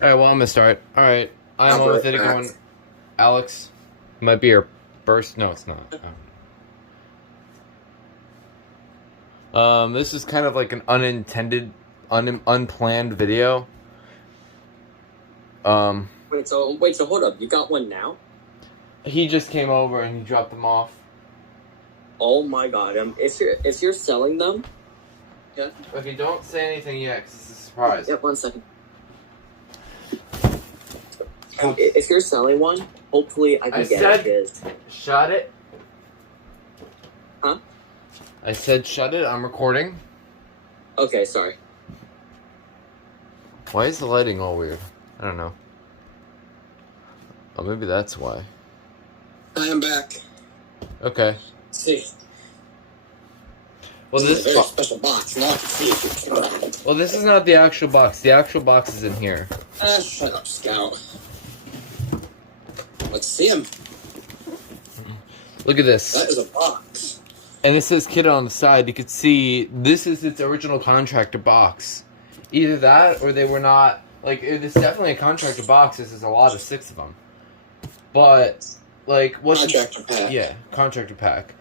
Alright, well, I'm gonna start. Alright, I'm I'll on with be it right back. going. Alex. Might be your first. No, it's not. This is kind of like an unintended, unplanned video. Um, Wait, so hold up. You got one now? he just came over and he dropped them off. Oh my god. If you're selling them, yeah. Okay, don't say anything yet, because it's a surprise. Yep. 1 second. If you're selling one, hopefully I can get it. Shut it. Huh? I said shut it. I'm recording. Okay, sorry. Why is the lighting all weird? I don't know. Oh, maybe that's why. I am back. Okay. Let's see. Well, This is a very special box. Now I can see it. Well, this is not the actual box. The actual box is in here. Shut up, Scout. Let's see him. Look at this. That is a box. And it says Kidde on the side. You could see this is its original contractor box. Either that or they were not... Like, it's definitely a contractor box. This is a lot of 6 of them. But, like... what's Contractor pack. Yeah, contractor pack.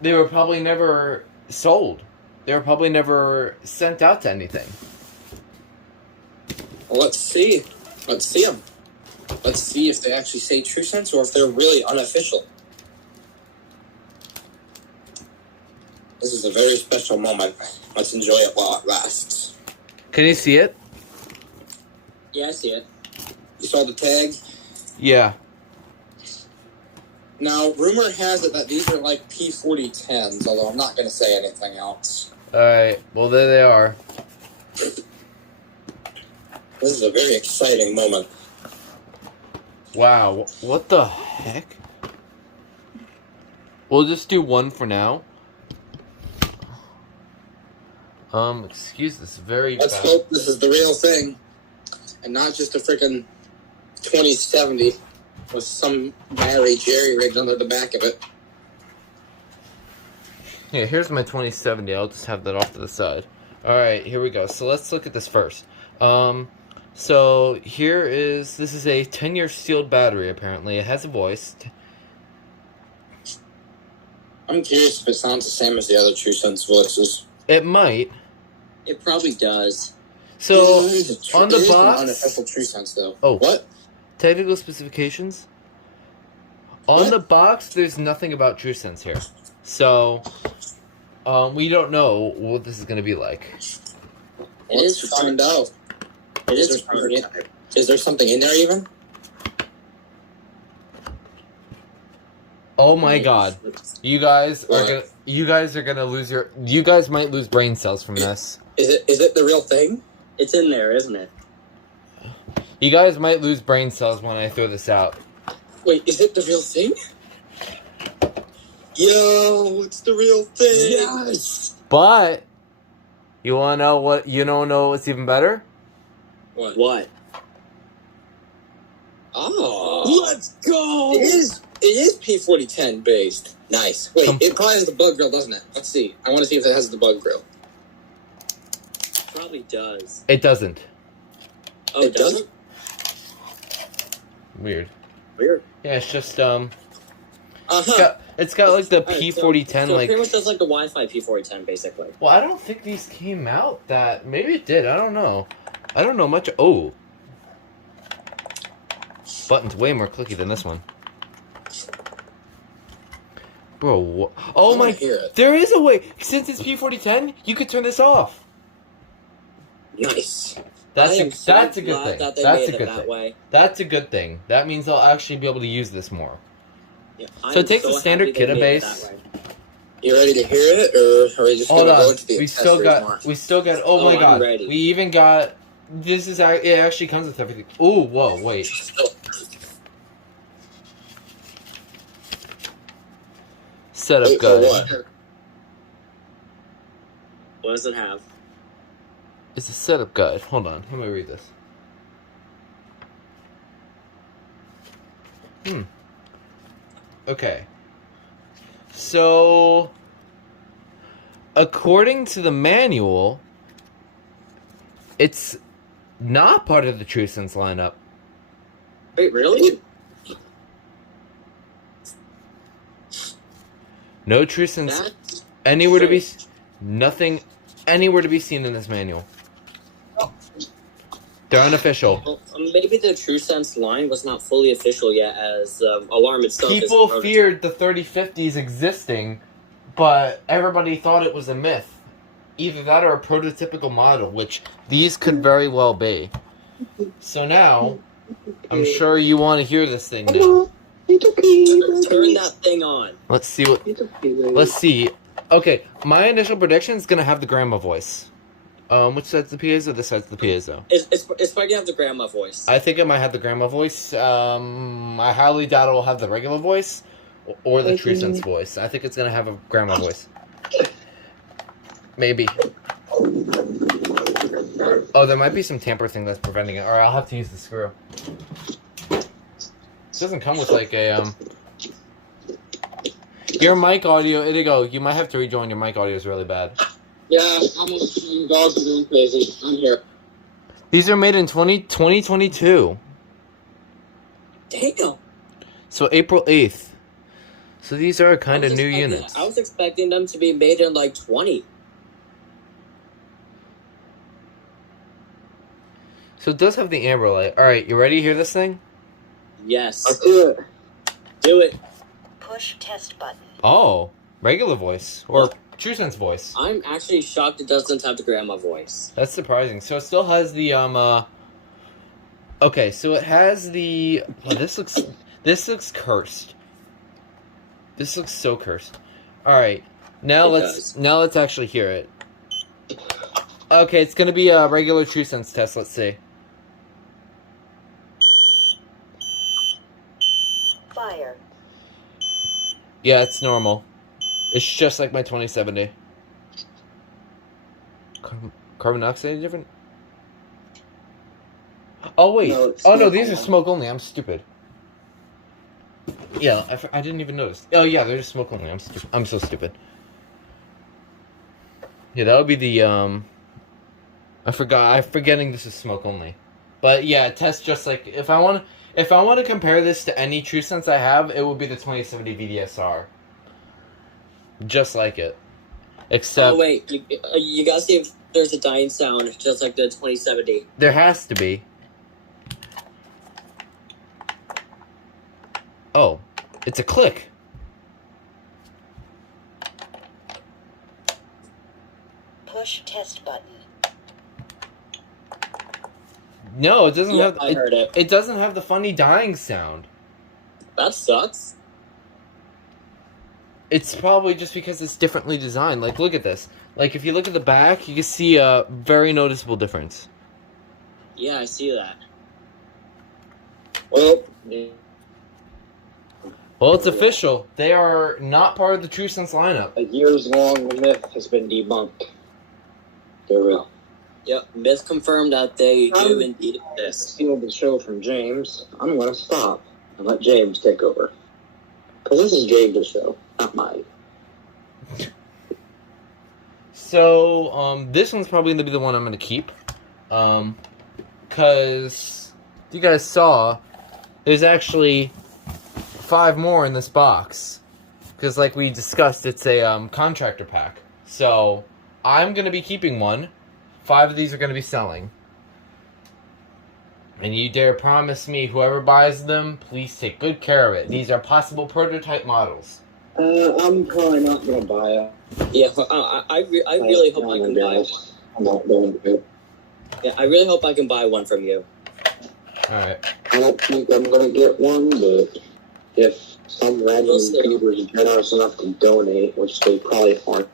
They were probably never sold. They were probably never sent out to anything. Well, let's see. Let's see them. Let's see if they actually say true sense or if they're really unofficial. This is a very special moment. Let's enjoy it while it lasts. Can you see it? Yeah, I see it. You saw the tag? Yeah. Now, rumor has it that these are like P4010s, although I'm not going to say anything else. Alright, well there they are. This is a very exciting moment. Wow, what the heck? We'll just do one for now. Excuse this very Let's fast. hope this is the real thing, and not just a freaking 2070 with some battery jerry rigged under the back of it. Yeah, here's my 2070. I'll just have that off to the side. Alright, here we go. So let's look at this first. So here is... This is a 10-year sealed battery, apparently. It has a voice. I'm curious if it sounds the same as the other TrueSense voices. It might. It probably does. So, on the There is an box... unofficial TrueSense, though. Oh. What? Technical specifications. On What? the box, there's nothing about TrueSense here. So, we don't know what this is going to be like. Let's find out. Is there something in there even? Oh my god. You guys are gonna lose your... You guys might lose brain cells from this. Is it the real thing? It's in there, isn't it? You guys might lose brain cells when I throw this out. Wait, is it the real thing? Yo, it's the real thing. Yes. But, you wanna know what... You don't know what's even better? What? Oh. Let's go. It is P4010 based. Nice. Wait, it probably has the bug grill, doesn't it? Let's see. I want to see if it has the bug grill. Probably does. It doesn't. Oh, it doesn't? Weird. Weird. Yeah, it's just, Uh-huh. It's got like the Alright, P4010, so like... pretty much does like the Wi-Fi P4010, basically. Well, I don't think these came out that... Maybe it did, I don't know. I don't know much... Oh. Button's way more clicky than this one. Bro, oh my... There is a way! Since it's P4010, you could turn this off. Nice. That's a good thing. That's a good thing. That's a good thing. That means I'll actually be able to use this more. Yeah, so it takes the standard Kidde base. You ready to hear it, or are we just going to go into the We still got. Oh my god. Ready. We even got. This is. It actually comes with everything. Oh, whoa, wait. Setup guide. What does it have? It's a setup guide. Hold on. Let me read this. Okay. So, according to the manual, it's Not part of the TrueSense lineup. Wait, really? No TrueSense That's anywhere to be... strange. Nothing anywhere to be seen in this manual. They're unofficial. Well, maybe the TrueSense line was not fully official yet, as Alarm itself is a People prototype. feared the 3050s existing, but everybody thought it was a myth. Either that or a prototypical model, which these could very well be. So now, I'm sure you want to hear this thing now. Turn that thing on. Let's see what... Let's see. Okay, my initial prediction is going to have the grandma voice. Which side's the piezo? This side's the piezo. It's probably gonna have the grandma voice. I think it might have the grandma voice. I highly doubt it will have the regular voice or the TrueSense voice. I think it's going to have a grandma voice. Maybe. Oh, there might be some tamper thing that's preventing it. Or I'll have to use the screw. This doesn't come with like a, Your mic audio, Itigo, you might have to rejoin. Your mic audio is really bad. Yeah, I'm listening. Dogs are doing crazy. I'm here. These are made in 2022. Damn. So April 8th. So these are kind of new units. I was expecting them to be made in like 20. So it does have the amber light. Alright, you ready to hear this thing? Yes. Let's do it. Do it. Push test button. Oh, regular voice. Or TrueSense voice. I'm actually shocked it doesn't have the grandma voice. That's surprising. So it still has the, Okay, so it has the... Oh, this looks cursed. This looks so cursed. Alright, now let's actually hear it. Okay, it's gonna be a regular TrueSense test, let's see. Fire. Yeah, it's normal. It's just like my 2070. Carbon monoxide different? Oh, wait. No, it's Oh, no, smoke these are only. smoke only. I'm stupid. Yeah, I didn't even notice. Oh, yeah, they're just smoke only. I'm stupid. I'm so stupid. Yeah, that would be the, I'm forgetting this is smoke only. But, yeah, test just like... If I want to compare this to any TrueSense I have, it would be the 2070 VDSR. Just like it. Except... Oh, wait. You gotta see if there's a dying sound, just like the 2070. There has to be. Oh, it's a click. Push test button. No, it doesn't have. I heard it. It doesn't have the funny dying sound. That sucks. It's probably just because it's differently designed. Like, look at this. Like, if you look at the back, you can see a very noticeable difference. Yeah, I see that. Well, Well, it's official. They are not part of the TrueSense lineup. a years-long myth has been debunked. They're real. Yep, myth confirmed that they do indeed exist. Steal the show from James. I'm going to stop and let James take over. Because this is James' show, not mine. So, this one's probably going to be the one I'm going to keep. Because you guys saw, there's actually 5 more in this box. Because like we discussed, it's a contractor pack. So, I'm going to be keeping one. 5 of these are going to be selling. And you dare promise me, whoever buys them, please take good care of it. These are possible prototype models. I'm probably not going to buy it. Yeah, I really hope I can buy one. I'm not going to. Yeah, I really hope I can buy one from you. Alright. I don't think I'm going to get one, but if some random YouTuber is generous enough to donate, which they probably aren't.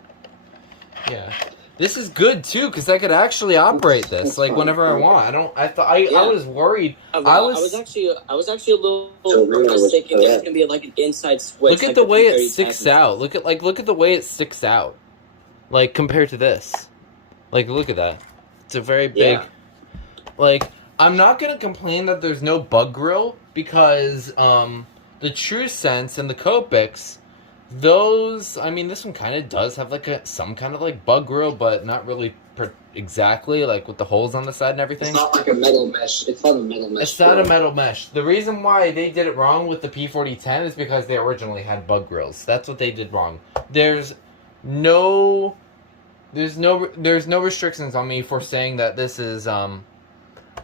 Yeah. This is good too, because I could actually operate this like whenever I want. I was worried. I was actually a little nervous thinking there's gonna be like an inside switch. Look at the way it sticks out. Look at the way it sticks out. Like compared to this. Like look at that. It's a very big. Yeah. Like I'm not gonna complain that there's no bug grill because the TrueSense and the Copics, Those, I mean, this one kind of does have like some kind of like bug grill, but not really exactly, like with the holes on the side and everything. It's not like a metal mesh. It's not a metal mesh. It's not a metal mesh. The reason why they did it wrong with the P4010 is because they originally had bug grills. That's what they did wrong. There's no restrictions on me for saying that this is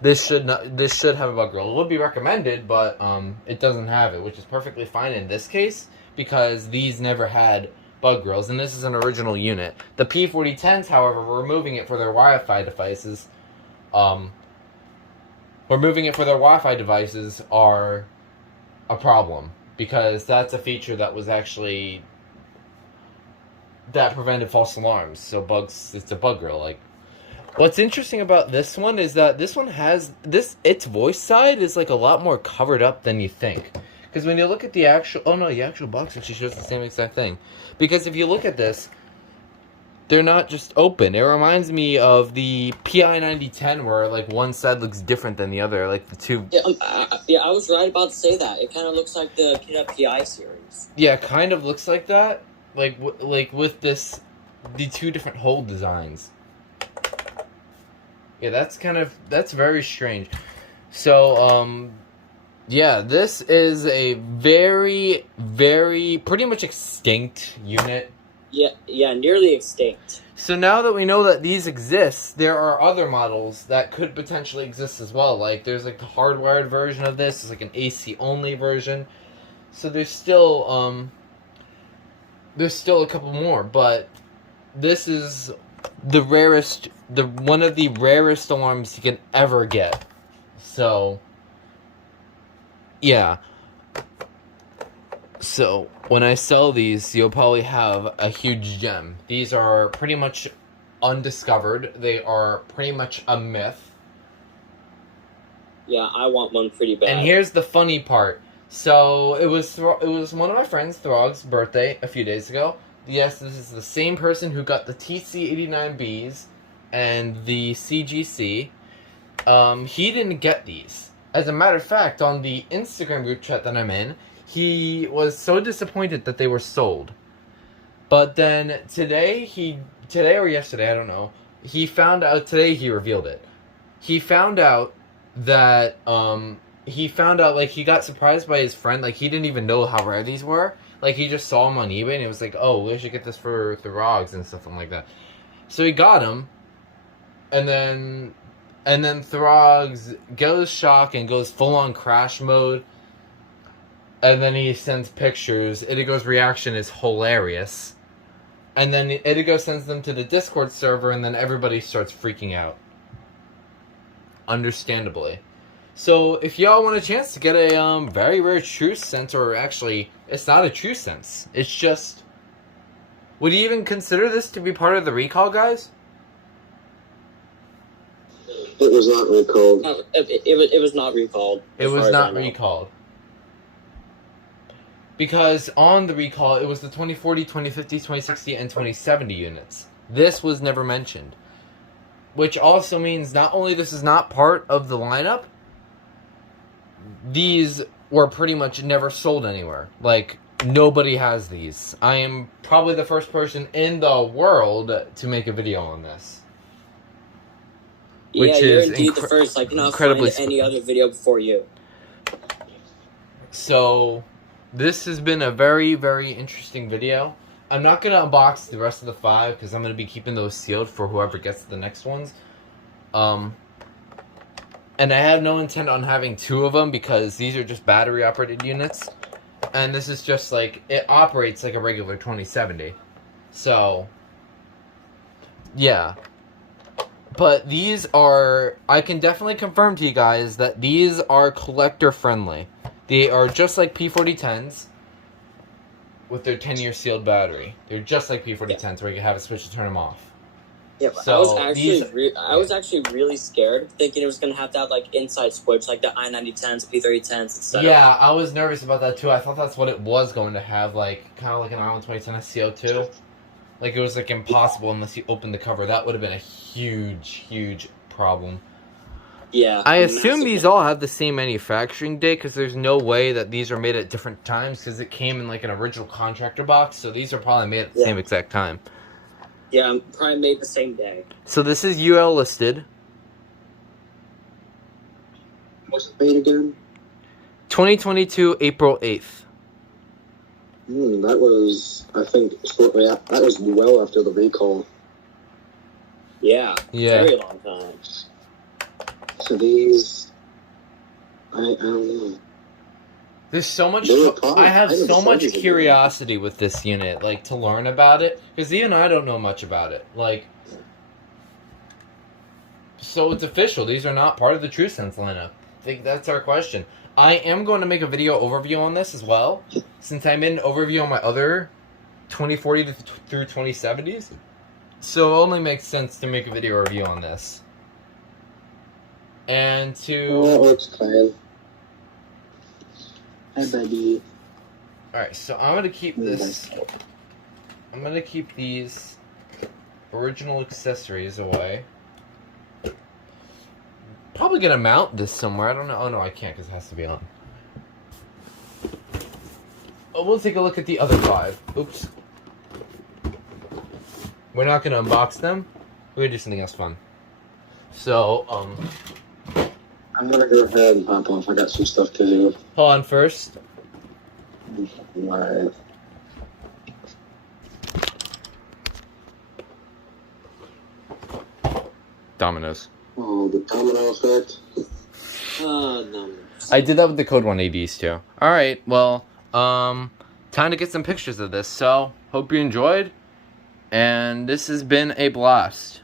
this should have a bug grill. It would be recommended, but it doesn't have it, which is perfectly fine in this case because these never had bug grills, and this is an original unit. The P4010s, however, we're removing it for their Wi-Fi devices. Removing it for their Wi-Fi devices are a problem because that's a feature that was actually that prevented false alarms. So it's a bug grill. Like, what's interesting about this one is that this one has its voice side is like a lot more covered up than you think. Because when you look at the actual, the actual box actually shows the same exact thing. Because if you look at this, they're not just open. It reminds me of the PI 9010 where like one side looks different than the other, like the two. Yeah, I was right about to say that. It kind of looks like the Kidde PI series. Yeah, it kind of looks like that. Like with the two different hole designs. Yeah, that's very strange. So, yeah, this is a very, very, pretty much extinct unit. Yeah, nearly extinct. So now that we know that these exist, there are other models that could potentially exist as well. Like, there's like the hardwired version of this. There's like an AC only version. So there's still a couple more, but this is the rarest, one of the rarest alarms you can ever get. So, yeah. So, when I sell these, you'll probably have a huge gem. These are pretty much undiscovered. They are pretty much a myth. Yeah, I want one pretty bad. And here's the funny part. So, it was one of my friends, Throg's birthday a few days ago. Yes, this is the same person who got the TC89Bs and the CGC. He didn't get these. As a matter of fact, on the Instagram group chat that I'm in, he was so disappointed that they were sold. But then today or yesterday, I don't know, he found out, today he revealed it. He found out that, like, he got surprised by his friend, like, he didn't even know how rare these were. Like, he just saw them on eBay, and he was like, oh, we should get this for the Rogs and stuff like that. So he got them, and then Throgs goes shock and goes full-on crash mode. And then he sends pictures. Itigo's reaction is hilarious. And then Itigo sends them to the Discord server, and then everybody starts freaking out. Understandably. So, if y'all want a chance to get a very rare true sense, or actually, it's not a true sense. It's just... Would you even consider this to be part of the recall, guys? It was not recalled. It was not recalled. It was not recalled. Because on the recall, it was the 2040, 2050, 2060, and 2070 units. This was never mentioned. Which also means not only this is not part of the lineup, these were pretty much never sold anywhere. Like, nobody has these. I am probably the first person in the world to make a video on this. Which you're indeed the first. I cannot incredibly find any other video before you. So... this has been a very, very interesting video. I'm not going to unbox the rest of the 5 because I'm going to be keeping those sealed for whoever gets the next ones. And I have no intent on having 2 of them because these are just battery operated units. And this is just like, it operates like a regular 2070. So, yeah. But these are, I can definitely confirm to you guys that these are collector friendly. They are just like P4010s with their 10-year sealed battery. They're just like P4010s where you can have a switch to turn them off. Yeah, but so I was actually really scared, thinking it was going to have like inside switch, like the i9010s, P3010s, etc. Yeah, I was nervous about that too. I thought that's what it was going to have, like kind of like an Island 2010 CO2. Like it was like impossible unless you opened the cover. That would have been a huge, huge problem. Yeah. I a assume massive- these all have the same manufacturing date because there's no way that these are made at different times because it came in like an original contractor box. So these are probably made at the same exact time. Yeah, probably made the same day. So this is UL listed. What's the date again? 2022 April 8th. That was, I think, shortly after, that was well after the recall. Yeah. Yeah. Very long time. So these, I don't know. There's so much. They were probably I have kind of so much subject to curiosity with this unit, like to learn about it, because even I don't know much about it. Like, so it's official. These are not part of the TrueSense lineup. I think that's our question. I am going to make a video overview on this as well, since I made an overview on my other 2040 through 2070s. So it only makes sense to make a video review on this. And to... That works fine. Hi, buddy. Alright, so I'm gonna keep this. I'm gonna keep these original accessories away. Probably gonna mount this somewhere. I don't know. Oh no, I can't because it has to be on. Oh, we'll take a look at the other 5. Oops. We're not gonna unbox them. We're gonna do something else fun. So, I'm gonna go ahead and pop off. I got some stuff to do. hold on first. Alright. Dominoes. Oh, the domino effect. No. I did that with the Code 1 ADs too. Alright, well, time to get some pictures of this. So, hope you enjoyed. And this has been a blast.